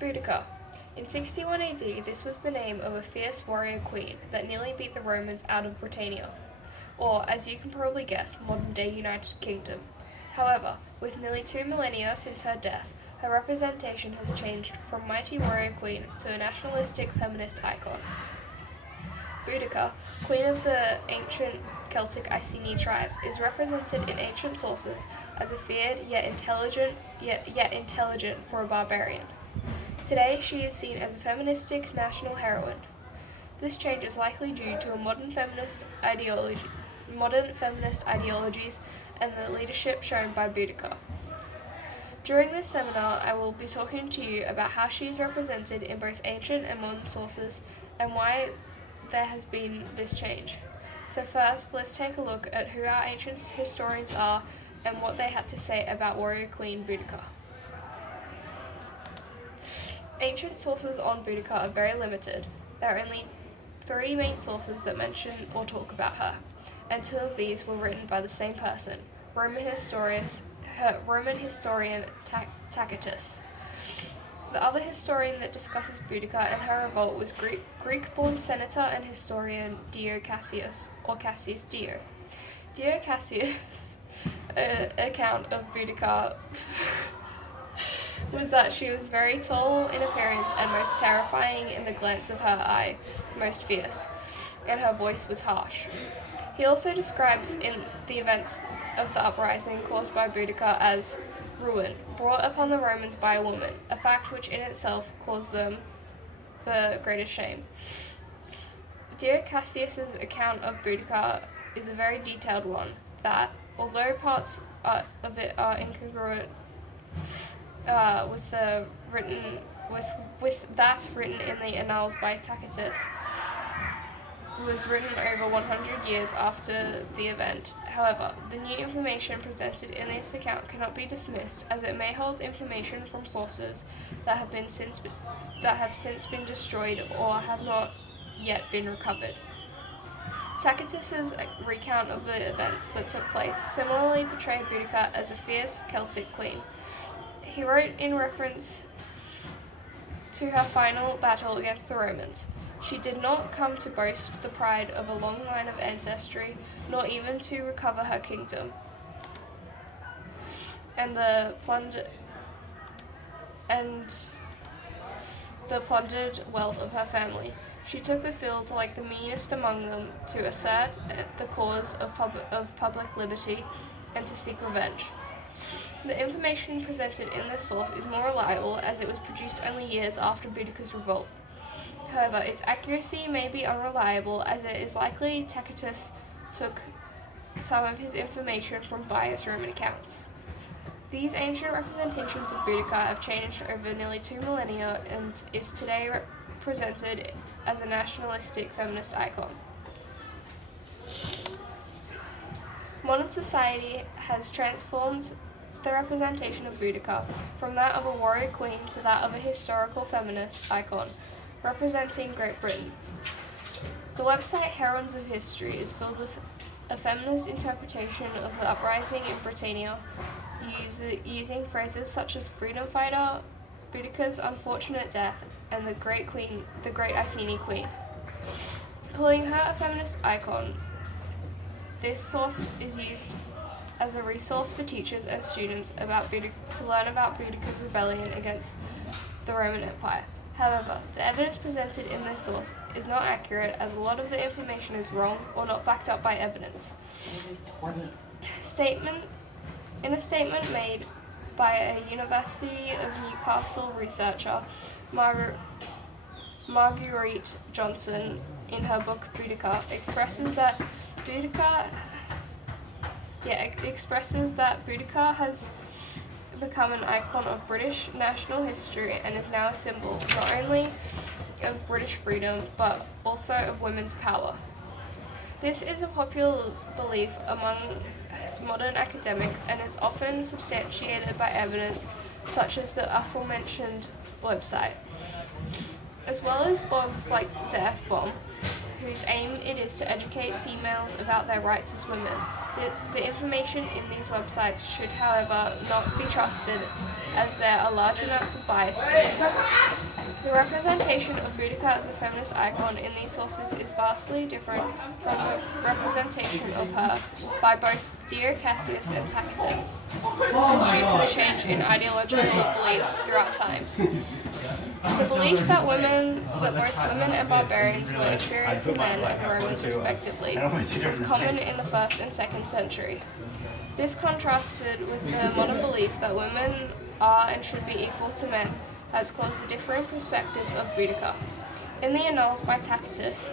Boudicca. In 61 AD, this was the name of a fierce warrior queen that nearly beat the Romans out of Britannia, or, as you can probably guess, modern-day United Kingdom. However, with nearly 2 millennia since her death, her representation has changed from mighty warrior queen to a nationalistic feminist icon. Boudicca, queen of the ancient Celtic Iceni tribe, is represented in ancient sources as a feared yet intelligent for a barbarian. Today, she is seen as a feministic national heroine. This change is likely due to modern feminist ideologies and the leadership shown by Boudicca. During this seminar, I will be talking to you about how she is represented in both ancient and modern sources and why there has been this change. So first, let's take a look at who our ancient historians are and what they had to say about warrior queen Boudicca. Ancient sources on Boudicca are very limited. There are only 3 main sources that mention or talk about her, and 2 of these were written by the same person, Roman historian Tacitus. The other historian that discusses Boudicca and her revolt was Greek-born senator and historian Dio Cassius, or Cassius Dio. Dio Cassius' account of Boudicca was that she was very tall in appearance and most terrifying in the glance of her eye, most fierce, and her voice was harsh. He also describes in the events of the uprising caused by Boudicca as ruin, brought upon the Romans by a woman, a fact which in itself caused them the greatest shame. Dio Cassius' account of Boudicca is a very detailed one that, although parts of it are incongruent with that written in the Annals by Tacitus, was written over 100 years after the event. However, the new information presented in this account cannot be dismissed, as it may hold information from sources that have since been destroyed or have not yet been recovered. Tacitus's recount of the events that took place similarly portrayed Boudicca as a fierce Celtic queen. He wrote in reference to her final battle against the Romans: "She did not come to boast the pride of a long line of ancestry, nor even to recover her kingdom and the plundered wealth of her family. She took the field like the meanest among them to assert the cause of public liberty and to seek revenge." The information presented in this source is more reliable, as it was produced only years after Boudicca's revolt. However, its accuracy may be unreliable, as it is likely Tacitus took some of his information from biased Roman accounts. These ancient representations of Boudicca have changed over nearly 2 millennia and is today presented as a nationalistic feminist icon. Modern society has transformed the representation of Boudicca from that of a warrior queen to that of a historical feminist icon, representing Great Britain. The website Heroines of History is filled with a feminist interpretation of the uprising in Britannia, using phrases such as freedom fighter, Boudicca's unfortunate death, and the great Iceni queen. Calling her a feminist icon, this source is used as a resource for teachers and students to learn about Boudicca's rebellion against the Roman Empire. However, the evidence presented in this source is not accurate, as a lot of the information is wrong or not backed up by evidence. In a statement made by a University of Newcastle researcher, Marguerite Johnson, in her book Boudicca, expresses that Boudicca has become an icon of British national history and is now a symbol not only of British freedom but also of women's power. This is a popular belief among modern academics and is often substantiated by evidence such as the aforementioned website. As well as blogs like the F-Bomb, whose aim it is to educate females about their rights as women. The information in these websites should, however, not be trusted, as there are large amounts of bias in it. The representation of Boudicca as a feminist icon in these sources is vastly different from the representation of her by both Dio Cassius and Tacitus. This is due to the change in ideological beliefs throughout time. The belief that both women and barbarians were inferior to men and Romans respectively was common in the 1st and 2nd century. This contrasted with the modern belief that women are and should be equal to men has caused the differing perspectives of Boudicca. In the Annals by Tacitus,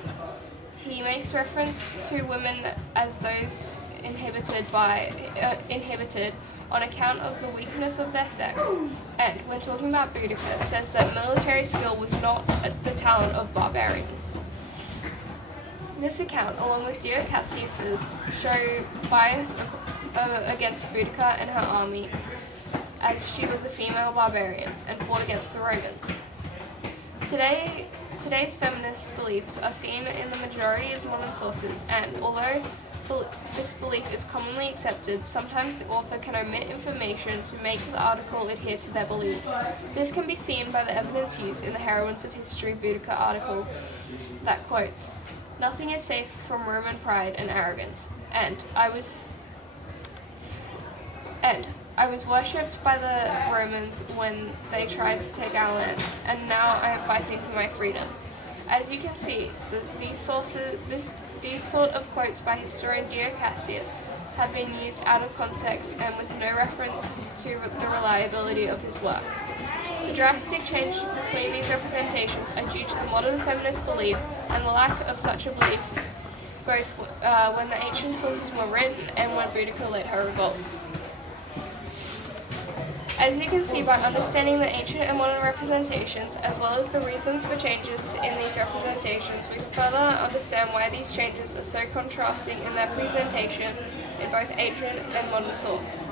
he makes reference to women as those inhibited on account of the weakness of their sex, and when talking about Boudicca, says that military skill was not the talent of barbarians. This account, along with Dio Cassius's, show bias against Boudicca and her army, as she was a female barbarian and fought against the Romans. Today's feminist beliefs are seen in the majority of modern sources, and although this belief is commonly accepted, sometimes the author can omit information to make the article adhere to their beliefs. This can be seen by the evidence used in the Heroines of History Boudicca article that quotes, "Nothing is safe from Roman pride and arrogance, and I was worshipped by the Romans when they tried to take our land, and now I am fighting for my freedom." As you can see, these sort of quotes by historian Dio Cassius have been used out of context and with no reference to the reliability of his work. The drastic change between these representations are due to the modern feminist belief and the lack of such a belief, both when the ancient sources were written and when Boudicca led her revolt. As you can see, by understanding the ancient and modern representations, as well as the reasons for changes in these representations, we can further understand why these changes are so contrasting in their presentation in both ancient and modern source.